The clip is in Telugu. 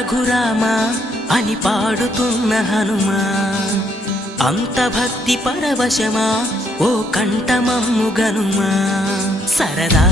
రఘురామా అని పాడుతున్న హనుమా, అంత భక్తి పరవశమా ఓ కంఠమమ్ము గనుమా. సరదా